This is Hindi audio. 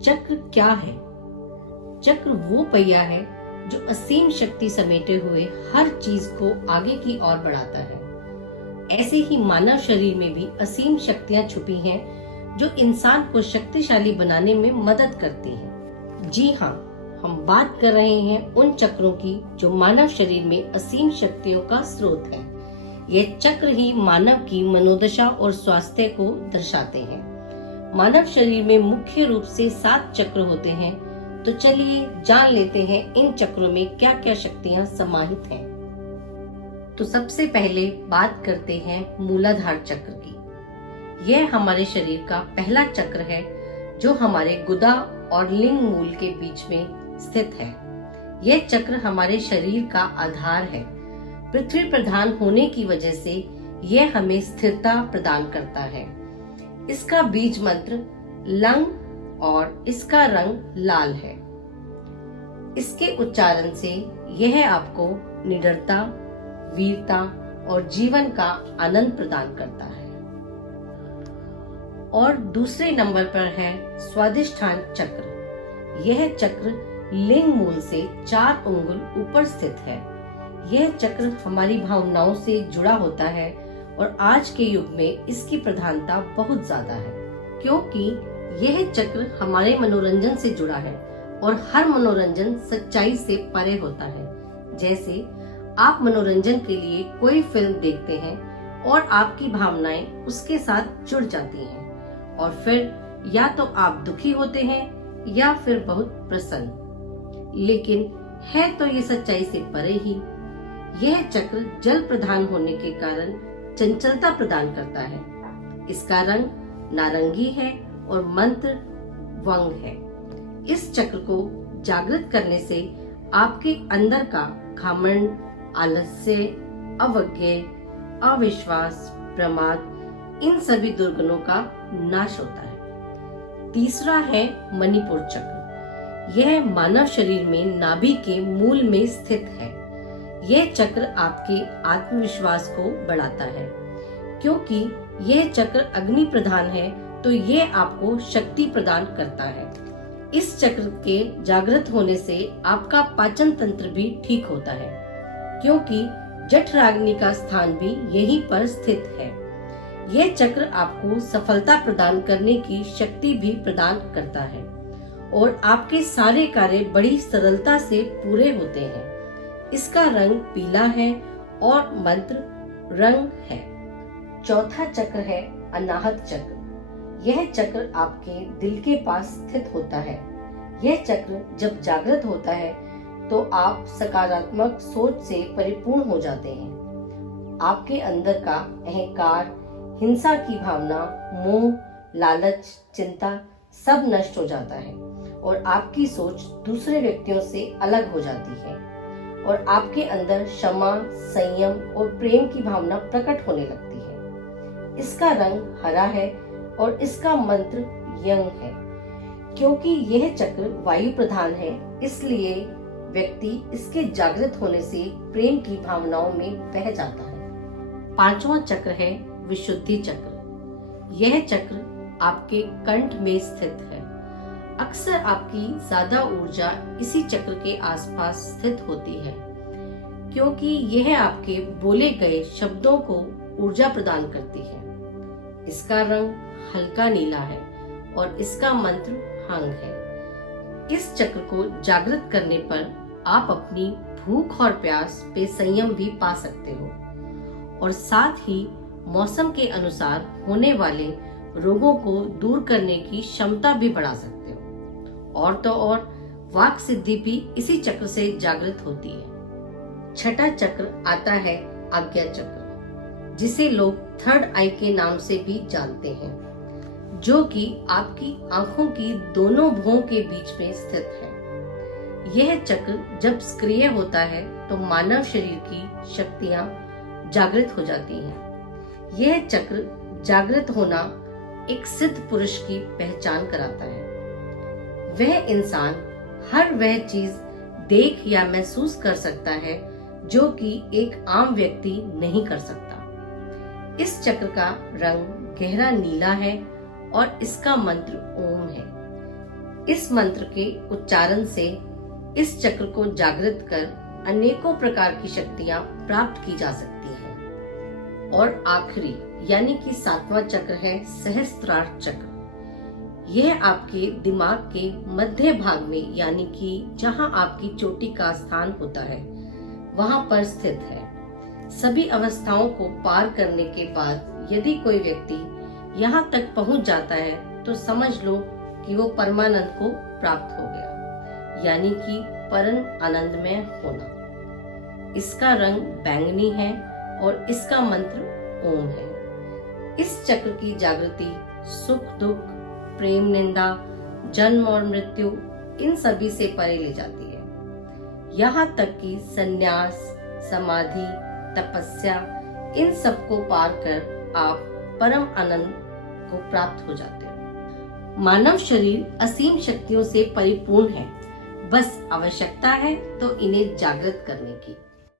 चक्र क्या है? चक्र वो पहिया है जो असीम शक्ति समेटे हुए हर चीज को आगे की ओर बढ़ाता है। ऐसे ही मानव शरीर में भी असीम शक्तियां छुपी हैं जो इंसान को शक्तिशाली बनाने में मदद करती हैं। जी हाँ, हम बात कर रहे हैं उन चक्रों की जो मानव शरीर में असीम शक्तियों का स्रोत है। ये चक्र ही मानव की मनोदशा और स्वास्थ्य को दर्शाते हैं। मानव शरीर में मुख्य रूप से 7 चक्र होते हैं। तो चलिए जान लेते हैं इन चक्रों में क्या क्या शक्तियां समाहित हैं। तो सबसे पहले बात करते हैं मूलाधार चक्र की। यह हमारे शरीर का पहला चक्र है जो हमारे गुदा और लिंग मूल के बीच में स्थित है। यह चक्र हमारे शरीर का आधार है। पृथ्वी प्रधान होने की वजह से यह हमें स्थिरता प्रदान करता है। इसका बीज मंत्र लंग और इसका रंग लाल है। इसके उच्चारण से यह आपको निडरता, वीरता और जीवन का आनंद प्रदान करता है। और दूसरे नंबर पर है स्वादिष्ठान चक्र। यह चक्र लिंग मूल से 4 उंगल ऊपर स्थित है। यह चक्र हमारी भावनाओं से जुड़ा होता है और आज के युग में इसकी प्रधानता बहुत ज्यादा है, क्योंकि यह चक्र हमारे मनोरंजन से जुड़ा है और हर मनोरंजन सच्चाई से परे होता है। जैसे आप मनोरंजन के लिए कोई फिल्म देखते हैं और आपकी भावनाएं उसके साथ जुड़ जाती हैं और फिर या तो आप दुखी होते हैं या फिर बहुत प्रसन्न। लेकिन है तो ये सच्चाई से परे ही। यह चक्र जल प्रधान होने के कारण चंचलता प्रदान करता है। इसका रंग नारंगी है और मंत्र वंग है। इस चक्र को जागृत करने से आपके अंदर का घमंड, आलस्य, अवज्ञा, अविश्वास, प्रमाद, इन सभी दुर्गुणों का नाश होता है। तीसरा है मणिपुर चक्र। यह मानव शरीर में नाभि के मूल में स्थित है। यह चक्र आपके आत्मविश्वास को बढ़ाता है। क्योंकि यह चक्र अग्नि प्रधान है तो यह आपको शक्ति प्रदान करता है। इस चक्र के जागृत होने से आपका पाचन तंत्र भी ठीक होता है, क्योंकि जठराग्नि का स्थान भी यहीं पर स्थित है। यह चक्र आपको सफलता प्रदान करने की शक्ति भी प्रदान करता है और आपके सारे कार्य बड़ी सरलता से पूरे होते हैं। इसका रंग पीला है और मंत्र रंग है। चौथा चक्र है अनाहत चक्र। यह चक्र आपके दिल के पास स्थित होता है। यह चक्र जब जागृत होता है तो आप सकारात्मक सोच से परिपूर्ण हो जाते हैं। आपके अंदर का अहंकार, हिंसा की भावना, मोह, लालच, चिंता सब नष्ट हो जाता है और आपकी सोच दूसरे व्यक्तियों से अलग हो जाती है और आपके अंदर क्षमा, संयम और प्रेम की भावना प्रकट होने लगती है। इसका रंग हरा है और इसका मंत्र यंग है। क्योंकि यह चक्र वायु प्रधान है, इसलिए व्यक्ति इसके जागृत होने से प्रेम की भावनाओं में बह जाता है। 5वां चक्र है विशुद्धि चक्र। यह चक्र आपके कंठ में स्थित है। अक्सर आपकी ज्यादा ऊर्जा इसी चक्र के आसपास स्थित होती है, क्योंकि यह आपके बोले गए शब्दों को ऊर्जा प्रदान करती है। इसका रंग हल्का नीला है और इसका मंत्र हंग है। इस चक्र को जागृत करने पर आप अपनी भूख और प्यास पे संयम भी पा सकते हो और साथ ही मौसम के अनुसार होने वाले रोगों को दूर करने की क्षमता भी बढ़ा सकते हो। और तो और वाक सिद्धि भी इसी चक्र से जागृत होती है। छठा चक्र आता है आज्ञा चक्र, जिसे लोग थर्ड आई के नाम से भी जानते हैं, जो कि आपकी आंखों की दोनों भौं के बीच में स्थित है। यह चक्र जब सक्रिय होता है तो मानव शरीर की शक्तियां जागृत हो जाती हैं। यह चक्र जागृत होना एक सिद्ध पुरुष की पहचान कराता है। वह इंसान हर वह चीज देख या महसूस कर सकता है जो कि एक आम व्यक्ति नहीं कर सकता। इस चक्र का रंग गहरा नीला है और इसका मंत्र ओम है। इस मंत्र के उच्चारण से इस चक्र को जागृत कर अनेकों प्रकार की शक्तियां प्राप्त की जा सकती हैं। और आखिरी यानी कि 7वां चक्र है सहस्त्रार चक्र। यह आपके दिमाग के मध्य भाग में यानी कि जहां आपकी चोटी का स्थान होता है वहां पर स्थित है। सभी अवस्थाओं को पार करने के बाद यदि कोई व्यक्ति यहां तक पहुंच जाता है तो समझ लो कि वो परमानंद को प्राप्त हो गया, यानी कि परम आनंदमय होना। इसका रंग बैंगनी है और इसका मंत्र ओम है। इस चक्र की जागृति सुख दुख, प्रेम निंदा, जन्म और मृत्यु इन सभी से परे ले जाती है। यहाँ तक कि संन्यास, समाधि, तपस्या इन सबको पार कर आप परम आनंद को प्राप्त हो जाते हैं। मानव शरीर असीम शक्तियों से परिपूर्ण है, बस आवश्यकता है तो इन्हें जागृत करने की।